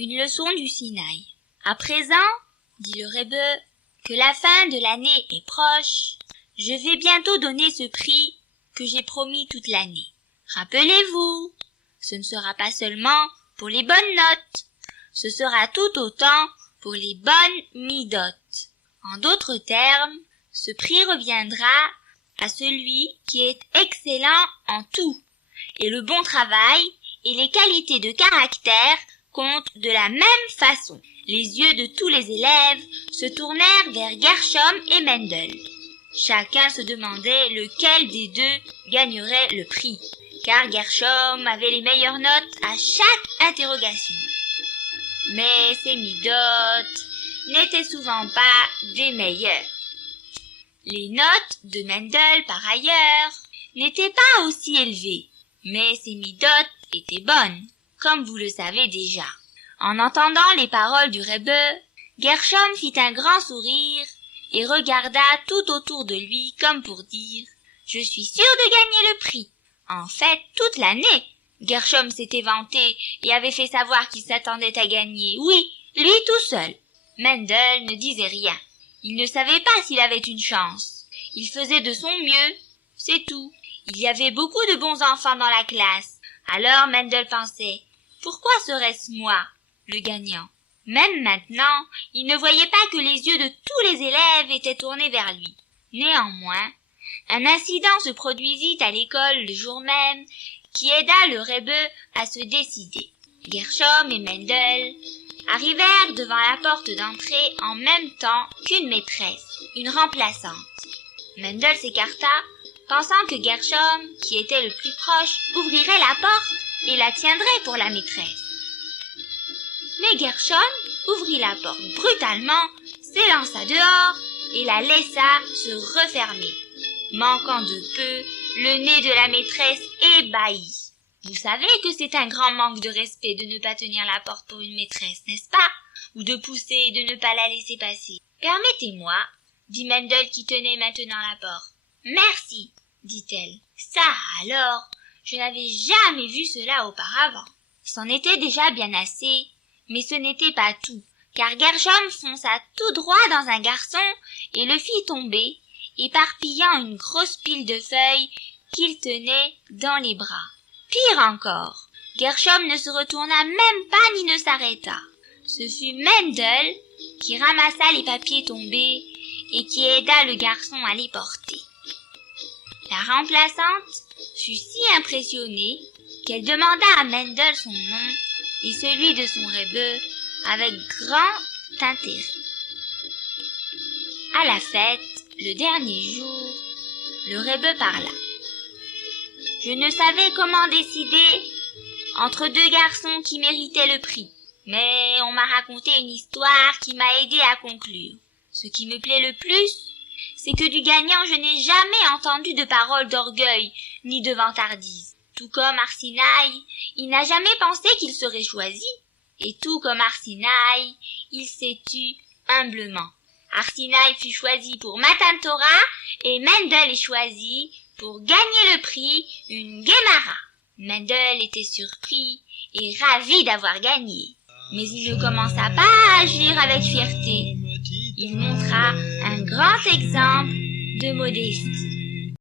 Une leçon du Sinaï. À présent, dit le Rebbe, que la fin de l'année est proche, je vais bientôt donner ce prix que j'ai promis toute l'année. Rappelez-vous, ce ne sera pas seulement pour les bonnes notes, ce sera tout autant pour les bonnes midotes. En d'autres termes, ce prix reviendra à celui qui est excellent en tout, et le bon travail et les qualités de caractère comptent de la même façon. Les yeux de tous les élèves se tournèrent vers Gershom et Mendel. Chacun se demandait lequel des deux gagnerait le prix, car Gershom avait les meilleures notes à chaque interrogation. Mais ses midotes n'étaient souvent pas des meilleures. Les notes de Mendel, par ailleurs, n'étaient pas aussi élevées, mais ses midotes étaient bonnes, comme vous le savez déjà. En entendant les paroles du Rebbe, Gershom fit un grand sourire et regarda tout autour de lui comme pour dire « Je suis sûr de gagner le prix ». En fait, toute l'année, Gershom s'était vanté et avait fait savoir qu'il s'attendait à gagner. Oui, lui tout seul. Mendel ne disait rien. Il ne savait pas s'il avait une chance. Il faisait de son mieux, c'est tout. Il y avait beaucoup de bons enfants dans la classe. Alors Mendel pensait « Pourquoi serait-ce moi, le gagnant ?» Même maintenant, il ne voyait pas que les yeux de tous les élèves étaient tournés vers lui. Néanmoins, un incident se produisit à l'école le jour même qui aida le Rebbe à se décider. Gershom et Mendel arrivèrent devant la porte d'entrée en même temps qu'une maîtresse, une remplaçante. Mendel s'écarta, pensant que Gershom, qui était le plus proche, ouvrirait la porte et la tiendrait pour la maîtresse. Mais Gershom ouvrit la porte brutalement, s'élança dehors et la laissa se refermer, manquant de peu le nez de la maîtresse ébahi. Vous savez que c'est un grand manque de respect de ne pas tenir la porte pour une maîtresse, n'est-ce pas? Ou de pousser et de ne pas la laisser passer. Permettez-moi, dit Mendel qui tenait maintenant la porte. Merci, dit-elle. Ça alors, je n'avais jamais vu cela auparavant. C'en était déjà bien assez, mais ce n'était pas tout, car Gershom fonça tout droit dans un garçon et le fit tomber, éparpillant une grosse pile de feuilles qu'il tenait dans les bras. Pire encore, Gershom ne se retourna même pas ni ne s'arrêta. Ce fut Mendel qui ramassa les papiers tombés et qui aida le garçon à les porter. La remplaçante fut si impressionnée qu'elle demanda à Mendel son nom et celui de son Rebbe avec grand intérêt. À la fête, le dernier jour, le Rebbe parla. Je ne savais comment décider entre deux garçons qui méritaient le prix, mais on m'a raconté une histoire qui m'a aidé à conclure. Ce qui me plaît le plus, c'est que du gagnant je n'ai jamais entendu de paroles d'orgueil ni de vantardise. Tout comme Arsinaï, il n'a jamais pensé qu'il serait choisi, et tout comme Arsinaï, il s'est tu humblement. Arsinaï fut choisi pour Matan Torah et Mendel est choisi pour gagner le prix, une Gemara. Mendel était surpris et ravi d'avoir gagné. Mais il ne commença pas à agir avec fierté. Il montra un grand exemple de modestie.